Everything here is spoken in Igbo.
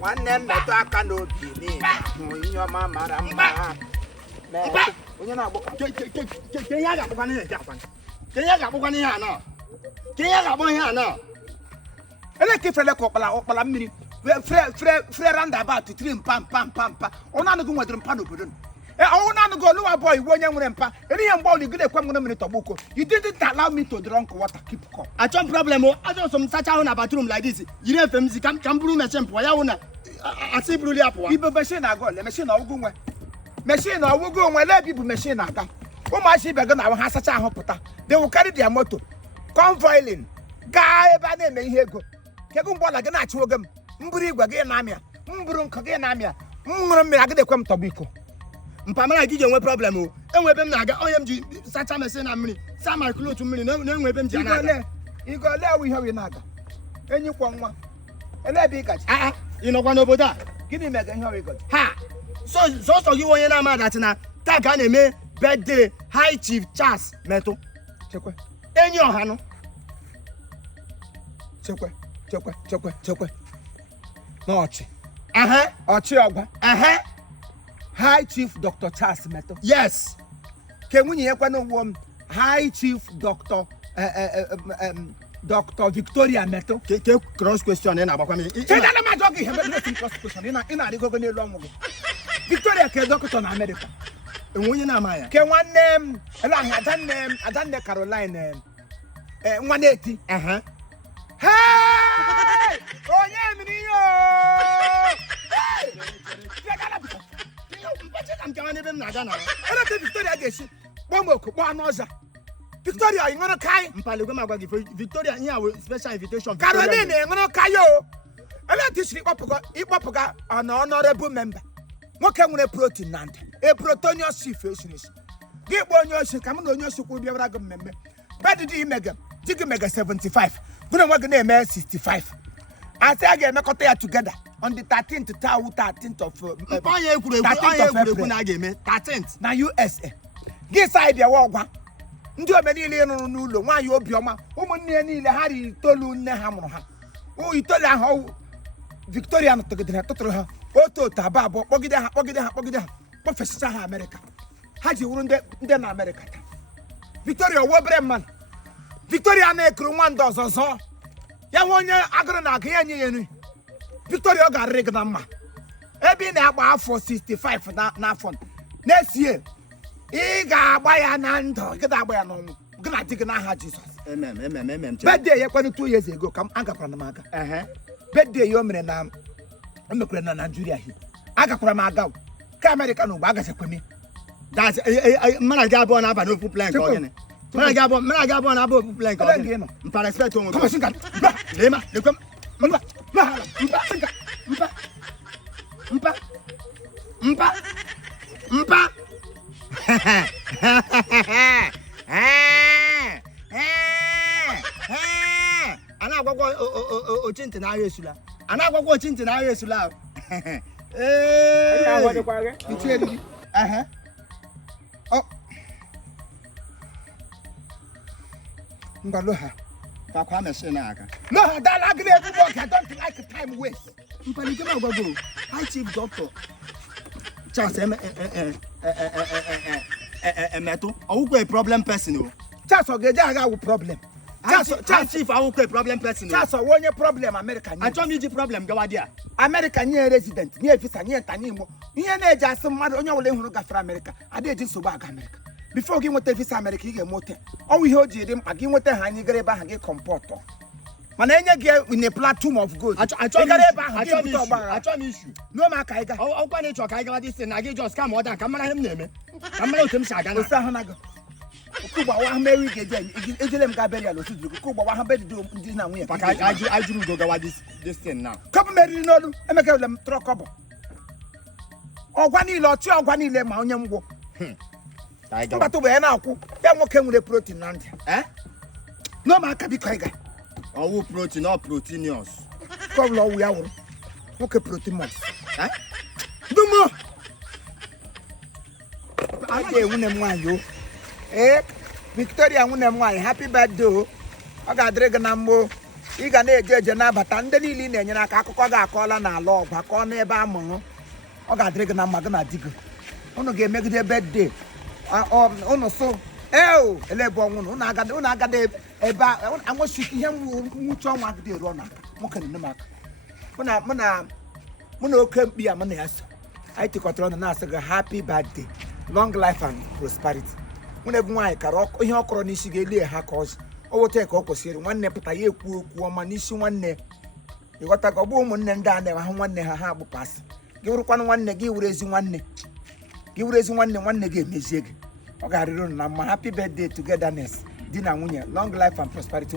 Nwanne m metụ aka n'obi hụ ihe ọma mara mma. Onye na-agbọ ke ya ga-akpọkwa n'ihe nke akwa. Ke ya ga-akpọkwa n'ihe a na. Ke ya ga-akpọ ihe a na. ele ke fele ko okpala mmiri. Fre roundabout trim pam. Ona no gwo mpa n'obodo. Ona no go Oluwa-boy wo onye nwere mpa. Eri ihe mgba oligide kwam ngene mmiri tọgbuko. You didn't allow me to drink water. Keep calm. I don't problem. I don't some such a bathroom like this. You know FMC can brew machine for ya una. I see bruli apo. Ibo machine na go, le machine na ogu nwe. Machine na ogu nwe le bibu machine na aga. Ụmụ ashi be go na ha sacha ahụpụta. They will carry their motor. Convoying. Ga ebe a na-eme ihe ego. Kego mgbe ọla gị na-achị oge m. Mburu igwe gị na-amịa. Mburu nkọ gị na-amịa. Mmụrụ mmiri agide kwe m tọgbọ iko. Mpamara gị ga-enwe problem o. Enwe ebe m na-aga onye m ji sacha machine na mmiri. Sa my clothes mmiri na enwe ebe m ji na-aga. Igole awu ihe wi na-aga. Enyi kwa nwa. Ele ebe ịgaji. Ị nọkwa n'obodo a? Gịnị mega ihe wi gaji? Ha. So gị onye na-ama adachi na taa ka a na-eme birthday High Chief Charles Metụ. Chekwe. Enyi ọhanụ. Chekwe. N'ọchị. Aha. Ọchị ọgwa. Aha. High Chief Dr. Charles Metụ. Yes. Ke nwunye ya kwa n'ụwa m High Chief Dr. Dr. Victoria Metụ. Ke cross question ị na-agbakwa m. Chena na ma dọgị ihe mebe cross question ị na-arịgogo n'elu ọnwụ gị. Victoria ke dọkịta na America. Enwe onye na-ama ya. Ke nwanne m ele ahụ Adanne Caroline nwa na-eti. Aha. Hey! Onye mmiri yo! Ele ke Victoria ga-esi gbamoko kpọ anụ ọza. Victoria ị ṅụrụ kai. Mpalegwe m agwa gị Victoria ihe a special invitation. Caroline ị ṅụrụ kai o. Ele ti siri ịkpọpụga an honorable member. Nwoke nwere protein na ndụ. A protonious chief esiri. Gị kpọ onye osi ka m na onye osi kwụ bịara gị mmemme. Bedidi imega, jigi mega 75. Gụna nwa gị na-eme 65. Asị a ga-emekọta ya together on the 13th of onye ekwuru na a ga-eme 13th na USA. Gị sa bịa wa ọgwa. Ndị ome niile nụrụ n'ụlọ nwaanyị obiọma ụmụnne ya niile ha riri itoolu nne ha mụrụ ha. Itoolu ahụ Victoria nọtọgidere tụtụrụ ha otu abụọ kpọgide ha kpọfesịcha ha Amerịka. Ha ji wuru ndị na Amerịka taa. Victoria wo obere mmanụ. Victoria na-ekuru nwa ndị ọzọzọ. Ya nwe onye agụrụ na-agụ ya nye ya nri. Victoria ọ ga-arịrị gị na mma. Ebe ị na-agba afọ 65 n'afọ na-esie ị ga-agba ya na ndụ ị ga-agba ya n'ọnwụ gị na di gị n'aha Jizọs. Birthday ya kwanu 2 years ago ka m agakwara m aga. Birthday ya o mekwere na Nigeria hi. Agakwara m aga ka America na ugbo agachakwa m. Mana gị abụọ na-aba n'ofu plan ka ọ gịnị? Mana gị abụọ na-aba ofu plan ka ọ gịnị? Mpa respect onwe gị. Lema, lekwe mpa. Ana agwagwa ochintị na ahịa esula. Ana agwagwa ochintị na ahịa esula. Ngaloha. Pakwa machine aka. No, that agree work. I don't like time waste. Mpalike ma gwagwo. High Chief Doctor Charles Metụ. Ọwụkwa a problem person o. Charles ogeje aga wu problem. Charles Chief awụkwa a problem person o. Charles onye problem America nye. Achọ m iji problem gawa dia. America nye resident, nye visa, nye ntanye imo. Ihe na-eji asị mmadụ onye ọbụla hụrụ gafere America, adịghị eji nsogbu aga America. Before gị nweta visa America ị ga-emote. Ọwụ ihe o ji dị mkpa gị nweta ha anyị gara ebe ahụ gị comport. Mana enye gị in a platform of gold. Achọ m issue. No ma ka ị ga. Ọkwa na ịchọ ka ị gawa dis na gị just come order ka mara ihe m na-eme. Ka mara otu m si aga na. Osa ahụ na gị. Kugba wa meri geje ejele m ga burial otu kugba wa be do ndị na nwunye. Maka ajuru go gawa this thing now. Kọpụ meriri n'olu emeka le m trọkọbọ. Ọgwa niile ọchị ọgwa niile ma onye mgbo. Mbata bụ ya na-akwụ ya nwoke nwere protein na ndị. No ma aka biko ịga. Ọwụ protein or proteinous. Kọbụla ọwụ ya wụrụ. Nwoke proteinous. Dumo. Aga nwunye m nwaanyị o. Victoria nwunye m nwaanyị happy birthday o. Ọ ga-adịrị gị na mbụ. ị ga na-eje eje nabata ndị niile ị na-enyere aka akụkọ ga-akọọla n'ala ọgwa kọọ n'ebe a mụrụ ọ ga-adịrị gị na mma gị na di gị unu ga-emegide birthday unu so elebe ọnwụ unu agada ebe anwụchi ihe nwuche ọnwa agide eruo n'aka nwoke na-ene m aka mụ na oke mkpi ya mụ na ya so anyị tikọtara ọnụ na-asị gị happy birthday long life and prosperity mụ na ebu nwaanyị kara ihe ọ kọrọ n'isi ga-elie ha ka ọzọ o weta ka ọ kwesịrị nwanne pụta ya ekwu okwu ọma n'isi nwanne ịghọta ka ọ bụ ụmụnne ndị a na-enwe ha nwanne ha agbụpasị gị wụrụkwanụ nwanne gị were ezi nwanne nwanne gị emezie gị ọ ga-arịrị unu na mma happy birthday togetherness di na nwunye long life and prosperity